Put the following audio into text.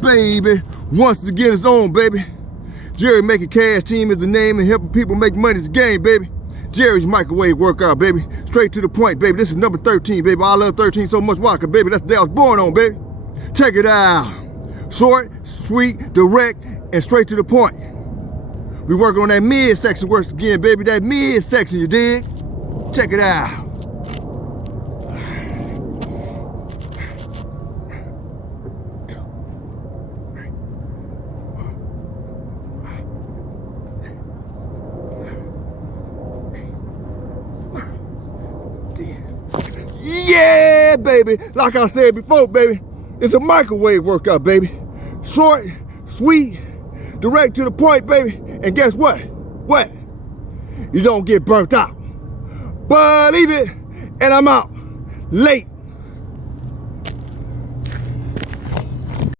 baby. Once again, it's on, baby. Gerry making cash team is the name, and helping people make money is the game, baby. Gerry's microwave workout, baby. Straight to the point, baby. This is number 13, baby. I love 13 so much. Why? 'Cause, baby, that's the day I was born on, baby. Check it out. Short, sweet, direct, and straight to the point. We working on that midsection once again, baby. That midsection, you dig? Check it out. Yeah, baby. Like I said before, baby, it's a microwave workout, baby. Short, sweet, direct to the point, baby. And guess what? What? You don't get burnt out. Believe it, and I'm out. Late.